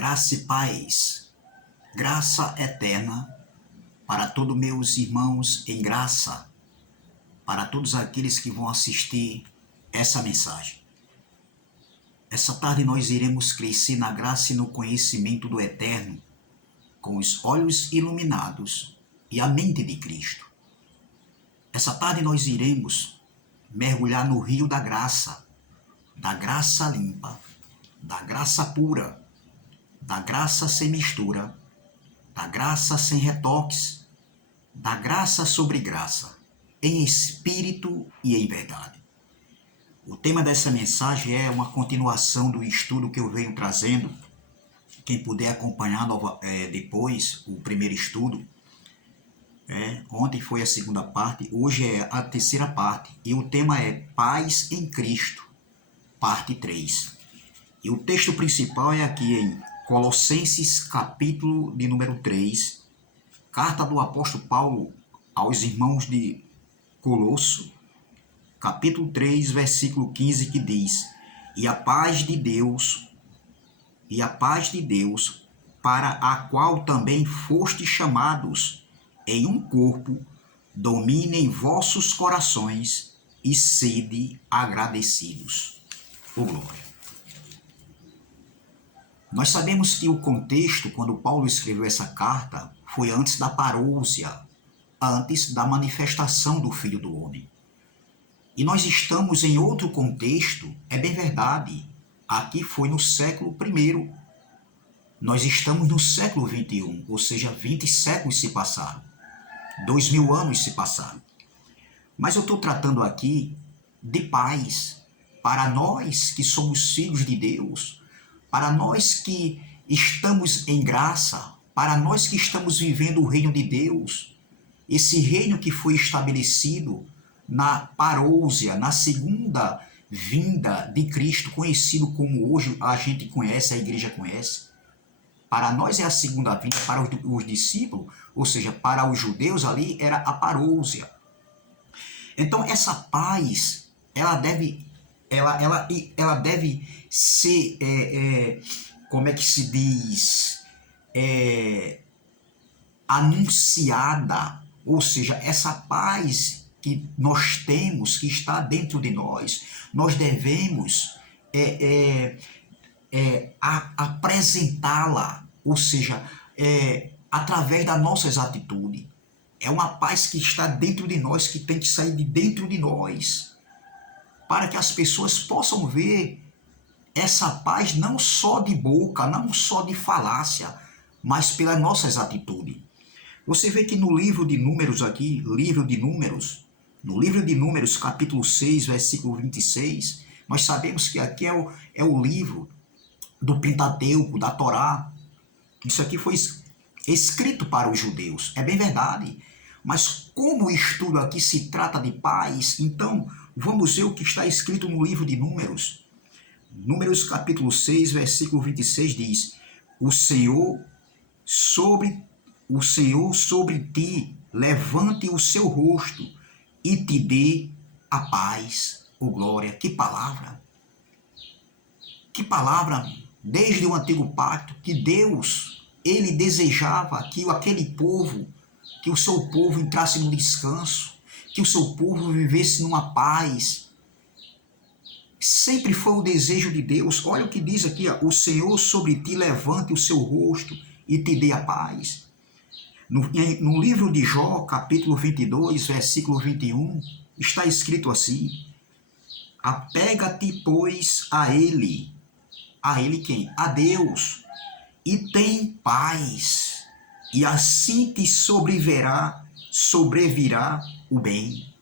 Graça e paz, graça eterna para todos meus irmãos em graça, para todos aqueles que vão assistir essa mensagem. Essa tarde nós iremos crescer na graça e no conhecimento do Eterno, com os olhos iluminados e a mente de Cristo. Essa tarde nós iremos mergulhar no rio da graça limpa, da graça pura, da graça sem mistura, da graça sem retoques, da graça sobre graça, em espírito e em verdade. O tema dessa mensagem é uma continuação do estudo que eu venho trazendo. Quem puder acompanhar depois o primeiro estudo, ontem foi a segunda parte, hoje é a terceira parte, e o tema é Paz em Cristo, parte 3. E o texto principal é aqui em Colossenses, capítulo de número 3, carta do apóstolo Paulo aos irmãos de Colosso, capítulo 3, versículo 15, que diz: E a paz de Deus, para a qual também fostes chamados em um corpo, domine em vossos corações e sede agradecidos. Ô glória! Nós sabemos que o contexto, quando Paulo escreveu essa carta, foi antes da parousia, antes da manifestação do Filho do Homem. E nós estamos em outro contexto, é bem verdade, aqui foi no século I. Nós estamos no século XXI, ou seja, 20 séculos se passaram, 2000 anos se passaram. Mas eu estou tratando aqui de paz para nós que somos filhos de Deus, para nós que estamos em graça, para nós que estamos vivendo o reino de Deus, esse reino que foi estabelecido na parousia, na segunda vinda de Cristo, conhecido como hoje a gente conhece, a igreja conhece. Para nós é a segunda vinda, para os discípulos, ou seja, para os judeus ali era a parousia. Então essa paz, ela deve ser, como é que se diz, anunciada, ou seja, essa paz que nós temos, que está dentro de nós, nós devemos apresentá-la, ou seja, através das nossas atitudes. É uma paz que está dentro de nós, que tem que sair de dentro de nós, para que as pessoas possam ver essa paz não só de boca, não só de falácia, mas pelas nossas atitudes. Você vê que no livro de Números aqui, no livro de Números, capítulo 6, versículo 26, nós sabemos que aqui é o livro do Pentateuco, da Torá. Isso aqui foi escrito para os judeus, é bem verdade. Mas como o estudo aqui se trata de paz, então vamos ver o que está escrito no livro de Números. Números capítulo 6, versículo 26 diz: O Senhor sobre ti levante o seu rosto e te dê a paz. Oh glória! Que palavra! Que palavra! Desde o antigo pacto, que Deus, ele desejava que aquele povo, que o seu povo entrasse no descanso, que o seu povo vivesse numa paz. Sempre foi o desejo de Deus. Olha o que diz aqui, ó, o Senhor sobre ti levante o seu rosto e te dê a paz. No livro de Jó, capítulo 22, versículo 21, está escrito assim: Apega-te, pois, a ele. A ele quem? A Deus. E tem paz, e assim te sobrevirá o bem.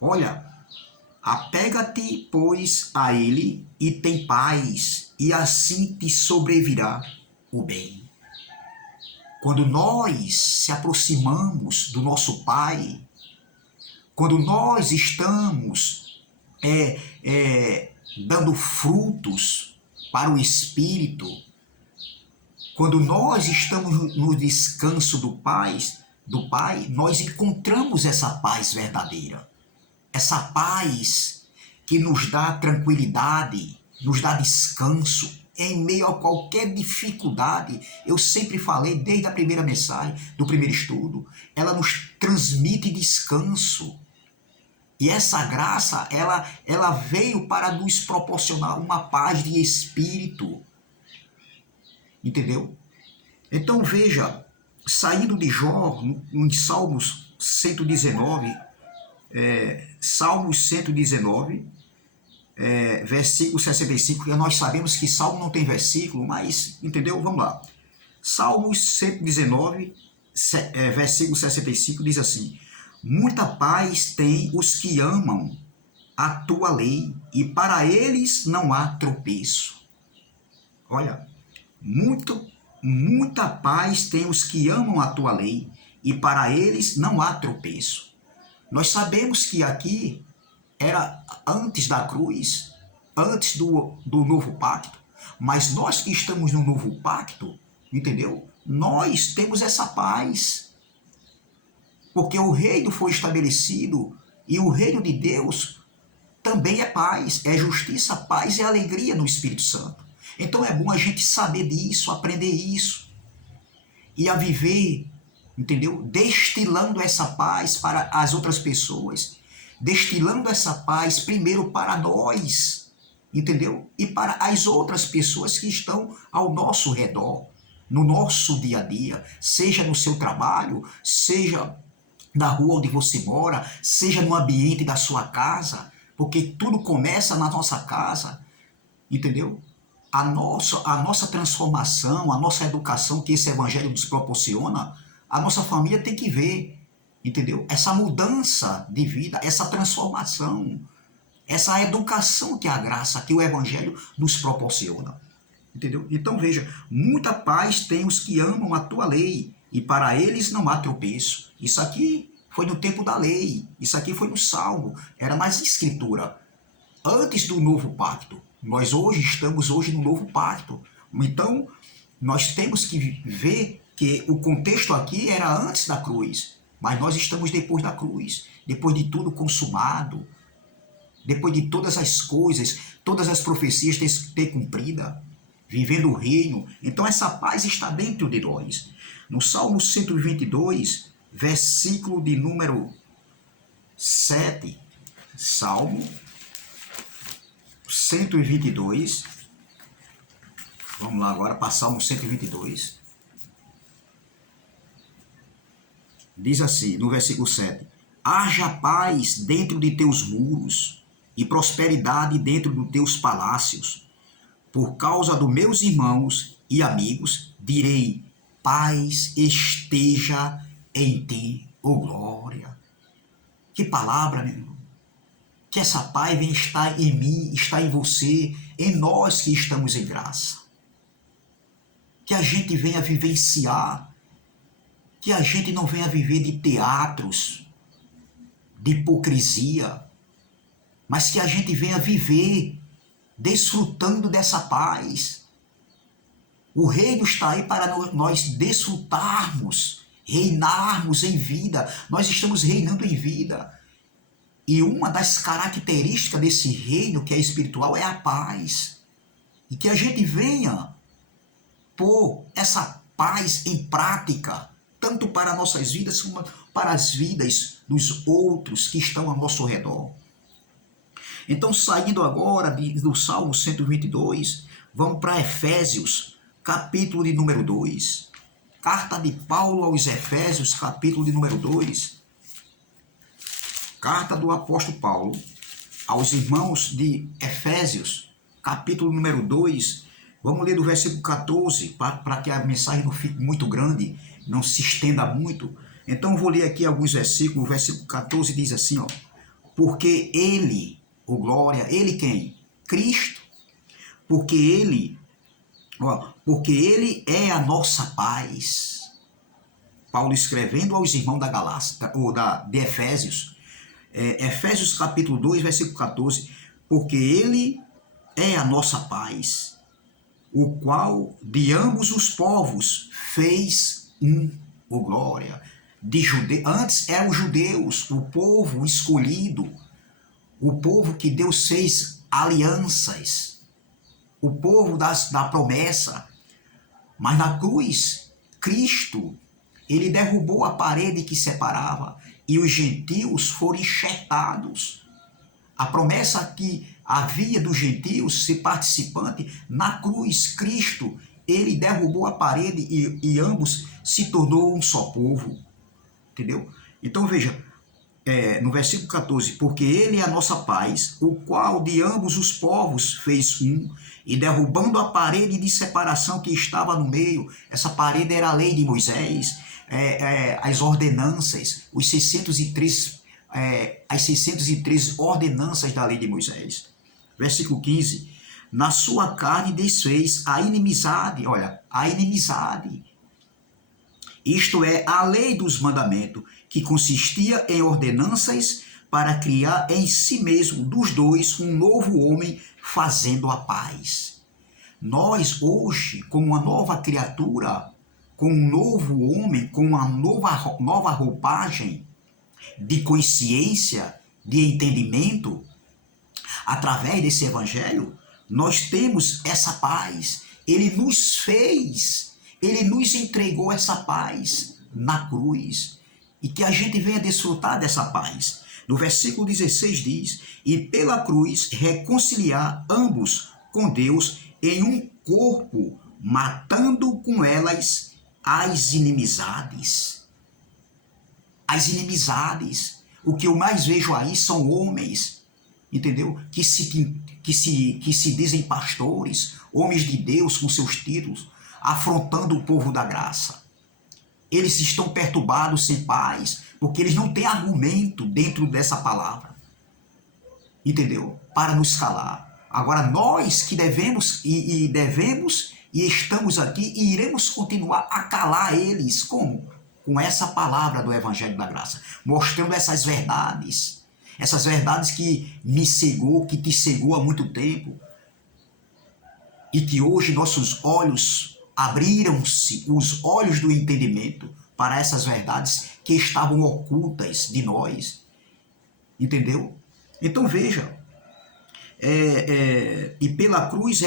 Olha, apega-te, pois, a ele, e tem paz, e assim te sobrevirá o bem. Quando nós se aproximamos do nosso Pai, quando nós estamos dando frutos para o Espírito, quando nós estamos no descanso do Pai, nós encontramos essa paz verdadeira. Essa paz que nos dá tranquilidade, nos dá descanso, em meio a qualquer dificuldade, eu sempre falei desde a primeira mensagem, do primeiro estudo, ela nos transmite descanso. E essa graça, ela veio para nos proporcionar uma paz de espírito. Entendeu? Então veja, saindo de Jó, em Salmos 119, Salmos 119, versículo 65, e nós sabemos que Salmo não tem versículo, mas, entendeu? Vamos lá. Salmos 119, versículo 65, diz assim: muita paz tem os que amam a tua lei, e para eles não há tropeço. Olha, muita paz tem os que amam a tua lei, e para eles não há tropeço. Nós sabemos que aqui era antes da cruz, antes do novo pacto, mas nós que estamos no novo pacto, entendeu? Nós temos essa paz, porque o reino foi estabelecido e o reino de Deus também é paz, é justiça, paz e alegria no Espírito Santo. Então é bom a gente saber disso, aprender isso e a viver, entendeu? Destilando essa paz para as outras pessoas, destilando essa paz primeiro para nós, entendeu? E para as outras pessoas que estão ao nosso redor, no nosso dia a dia, seja no seu trabalho, seja na rua onde você mora, seja no ambiente da sua casa, porque tudo começa na nossa casa, entendeu? A nossa transformação, a nossa educação que esse evangelho nos proporciona, a nossa família tem que ver, entendeu? Essa mudança de vida, essa transformação, essa educação que a graça, que o evangelho nos proporciona, entendeu? Então veja, muita paz tem os que amam a tua lei, e para eles não há tropeço. Isso aqui foi no tempo da lei, isso aqui foi no Salmo, era mais escritura, antes do novo pacto. Nós estamos no novo pacto. Então, nós temos que ver que o contexto aqui era antes da cruz, mas nós estamos depois da cruz, depois de tudo consumado, depois de todas as coisas, todas as profecias ter cumprida, vivendo o reino. Então essa paz está dentro de nós. No Salmo 122, versículo de número 7, Salmo 122, vamos lá agora para Salmo 122, diz assim, no versículo 7, haja paz dentro de teus muros e prosperidade dentro dos teus palácios. Por causa dos meus irmãos e amigos, direi, paz esteja em ti, ó glória. Que palavra, meu irmão. Que essa paz venha estar em mim, está em você, em nós que estamos em graça. Que a gente venha vivenciar, que a gente não venha viver de teatros, de hipocrisia, mas que a gente venha viver desfrutando dessa paz. O reino está aí para nós desfrutarmos, reinarmos em vida. Nós estamos reinando em vida. E uma das características desse reino que é espiritual é a paz. E que a gente venha pôr essa paz em prática, tanto para nossas vidas como para as vidas dos outros que estão ao nosso redor. Então, saindo agora do Salmo 122, vamos para Efésios, capítulo de número 2. Carta de Paulo aos Efésios, capítulo de número 2. Carta do apóstolo Paulo aos irmãos de Efésios, capítulo número 2. Vamos ler do versículo 14, para que a mensagem não fique muito grande, não se estenda muito. Então, vou ler aqui alguns versículos. O versículo 14 diz assim, ó, porque ele, o glória, ele quem? Cristo. Porque ele é a nossa paz. Paulo escrevendo aos irmãos da Galácia, ou de Efésios, Efésios capítulo 2, versículo 14, porque ele é a nossa paz, o qual de ambos os povos fez o glória. Antes eram os judeus, o povo escolhido, o povo que Deus fez alianças, o povo da promessa. Mas na cruz, Cristo, ele derrubou a parede que separava e os gentios foram enxertados. A promessa que havia dos gentios ser participante, na cruz, Cristo, ele derrubou a parede e ambos se tornou um só povo. Entendeu? Então veja, no versículo 14, porque ele é a nossa paz, o qual de ambos os povos fez um, e derrubando a parede de separação que estava no meio, essa parede era a lei de Moisés, as ordenanças, as 603 ordenanças da lei de Moisés. Versículo 15, na sua carne desfez a inimizade, olha, a inimizade. Isto é, a lei dos mandamentos, que consistia em ordenanças para criar em si mesmo dos dois um novo homem, fazendo a paz. Nós hoje, como uma nova criatura, com um novo homem, com uma nova roupagem de consciência, de entendimento, através desse evangelho, nós temos essa paz. Ele nos fez, ele nos entregou essa paz na cruz. E que a gente venha desfrutar dessa paz. No versículo 16 diz, e pela cruz reconciliar ambos com Deus em um corpo, matando com elas as inimizades. As inimizades. O que eu mais vejo aí são homens, entendeu? Que se dizem pastores, homens de Deus com seus títulos, afrontando o povo da graça. Eles estão perturbados, sem paz, porque eles não têm argumento dentro dessa palavra, entendeu? Para nos calar. Agora nós que devemos e estamos aqui e iremos continuar a calar eles, como? Com essa palavra do Evangelho da Graça, mostrando essas verdades que me cegou, que te cegou há muito tempo, e que hoje nossos olhos abriram-se, os olhos do entendimento, para essas verdades que estavam ocultas de nós. Entendeu? Então veja, e pela cruz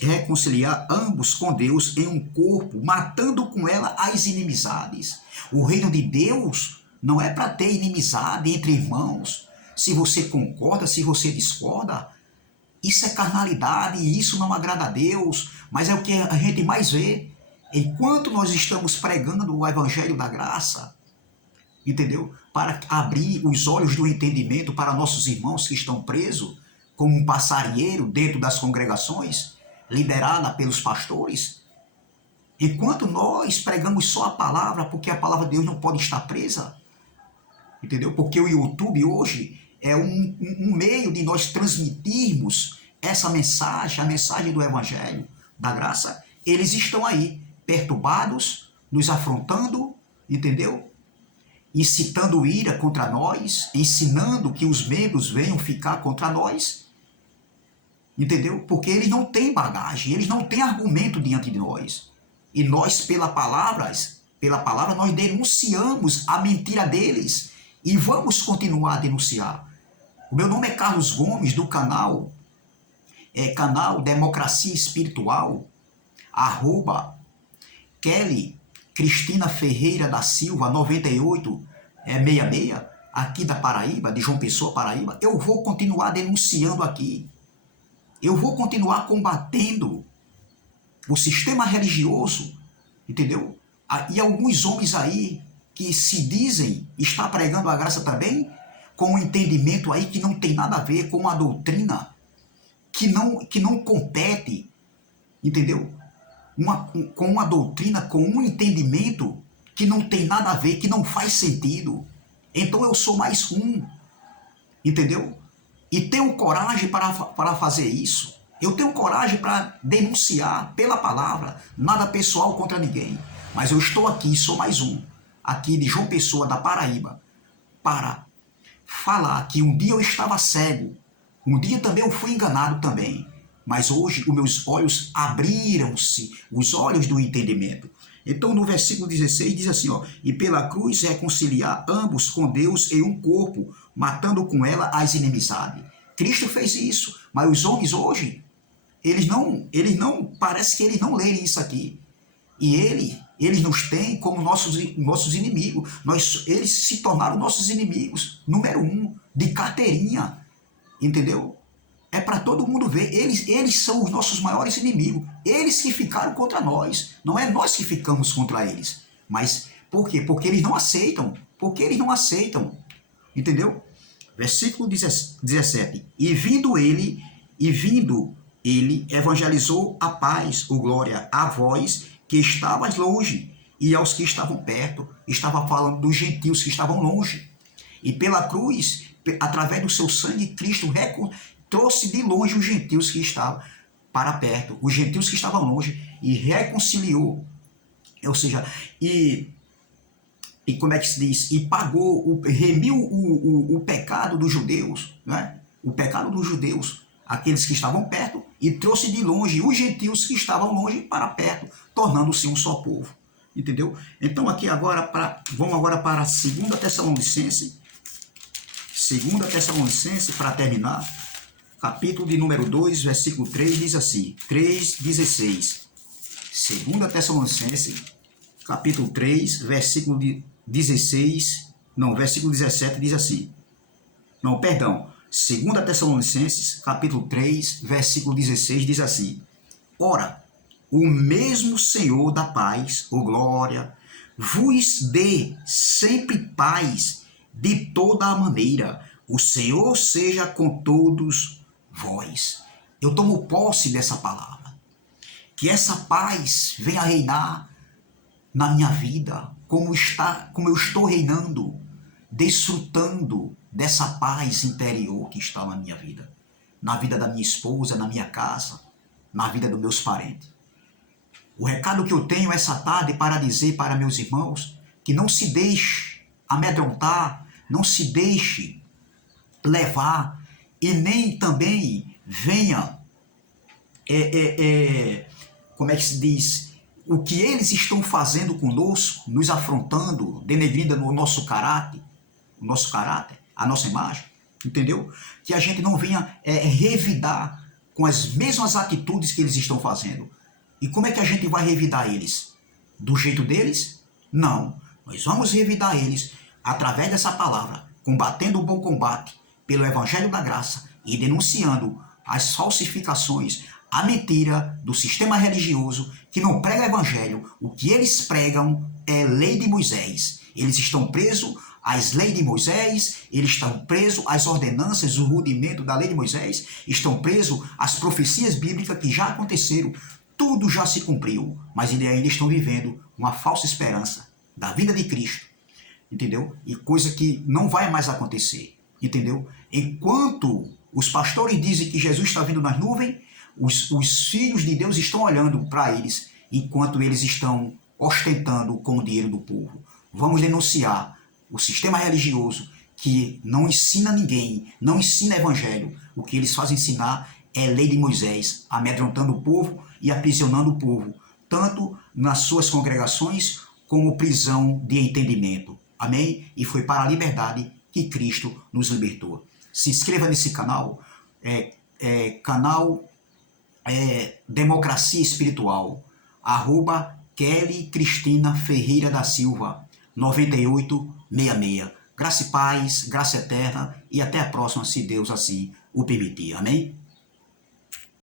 reconciliar ambos com Deus em um corpo, matando com ela as inimizades. O reino de Deus não é para ter inimizade entre irmãos. Se você concorda, se você discorda, isso é carnalidade e isso não agrada a Deus, mas é o que a gente mais vê. Enquanto nós estamos pregando o Evangelho da Graça, entendeu? Para abrir os olhos do entendimento para nossos irmãos que estão presos, como um passarinheiro dentro das congregações, liderada pelos pastores. Enquanto nós pregamos só a palavra, porque a palavra de Deus não pode estar presa, entendeu? Porque o YouTube hoje é um meio de nós transmitirmos essa mensagem, a mensagem do Evangelho da Graça. Eles estão aí, perturbados, nos afrontando, entendeu? Incitando ira contra nós, ensinando que os membros venham ficar contra nós, entendeu? Porque eles não têm bagagem, eles não têm argumento diante de nós. E nós, pela palavra, nós denunciamos a mentira deles e vamos continuar a denunciar. O meu nome é Carlos Gomes, do canal Democracia Espiritual, @Kelly Cristina Ferreira da Silva, 9866, aqui da Paraíba, de João Pessoa, Paraíba. Eu vou continuar denunciando aqui. Eu vou continuar combatendo o sistema religioso, entendeu? E alguns homens aí que se dizem estar pregando a graça também, com um entendimento aí que não tem nada a ver com a doutrina, que não compete, entendeu? Com uma doutrina, com um entendimento que não tem nada a ver, que não faz sentido. Então eu sou mais um, entendeu? E tenho coragem para fazer isso. Eu tenho coragem para denunciar pela palavra, nada pessoal contra ninguém. Mas eu estou aqui, sou mais um, aqui de João Pessoa, da Paraíba, para falar que um dia eu estava cego, um dia também eu fui enganado também, mas hoje os meus olhos abriram-se, os olhos do entendimento. Então no versículo 16 diz assim, e pela cruz reconciliar ambos com Deus em um corpo, matando com ela as inimizades. Cristo fez isso, mas os homens hoje, eles não, parece que eles não leem isso aqui. E eles nos têm como nossos inimigos. Eles se tornaram nossos inimigos, número 1, de carteirinha, entendeu? É para todo mundo ver, eles são os nossos maiores inimigos, eles que ficaram contra nós, não é nós que ficamos contra eles. Mas por quê? Porque eles não aceitam, entendeu? Versículo 17, e vindo ele, evangelizou a paz, ou glória, a vós que estavas longe, e aos que estavam perto. Estava falando dos gentios que estavam longe. E pela cruz, através do seu sangue, Cristo trouxe de longe os gentios que estavam para perto, os gentios que estavam longe, e reconciliou, ou seja, e como é que se diz? E pagou, remiu o pecado dos judeus, né? O pecado dos judeus, aqueles que estavam perto, e trouxe de longe os gentios que estavam longe para perto, tornando-se um só povo. Entendeu? Então aqui agora, vamos agora para 2 Tessalonicenses, para terminar, capítulo de número 2, versículo 3, diz assim, 3:16. 2 Tessalonicenses, capítulo 3, versículo 17, diz assim. Não, perdão. 2 Tessalonicenses, capítulo 3, versículo 16, diz assim. Ora, o mesmo Senhor da paz, ou glória, vos dê sempre paz de toda a maneira. O Senhor seja com todos vós. Eu tomo posse dessa palavra. Que essa paz venha reinar na minha vida, como eu estou reinando, desfrutando dessa paz interior que está na minha vida, na vida da minha esposa, na minha casa, na vida dos meus parentes. O recado que eu tenho essa tarde para dizer para meus irmãos, que não se deixe amedrontar, não se deixe levar, e nem também venha, como é que se diz, o que eles estão fazendo conosco, nos afrontando, denegrindo o nosso caráter, a nossa imagem, entendeu? Que a gente não venha revidar com as mesmas atitudes que eles estão fazendo. E como é que a gente vai revidar eles? Do jeito deles? Não. Nós vamos revidar eles através dessa palavra, combatendo o bom combate pelo Evangelho da Graça e denunciando as falsificações, a mentira do sistema religioso que não prega o Evangelho. O que eles pregam é lei de Moisés. Eles estão presos às leis de Moisés, eles estão presos às ordenanças, o rudimento da lei de Moisés, estão presos às profecias bíblicas que já aconteceram. Tudo já se cumpriu, mas eles ainda estão vivendo uma falsa esperança da vida de Cristo, entendeu? E coisa que não vai mais acontecer, entendeu? Enquanto os pastores dizem que Jesus está vindo nas nuvens, os filhos de Deus estão olhando para eles, enquanto eles estão ostentando com o dinheiro do povo. Vamos denunciar o sistema religioso que não ensina ninguém, não ensina evangelho. O que eles fazem ensinar é lei de Moisés, amedrontando o povo e aprisionando o povo, tanto nas suas congregações como prisão de entendimento. Amém? E foi para a liberdade que Cristo nos libertou. Se inscreva nesse canal, Democracia Espiritual, @Kelly Cristina Ferreira da Silva, 9866. Graça e paz, graça eterna, e até a próxima, se Deus assim o permitir. Amém?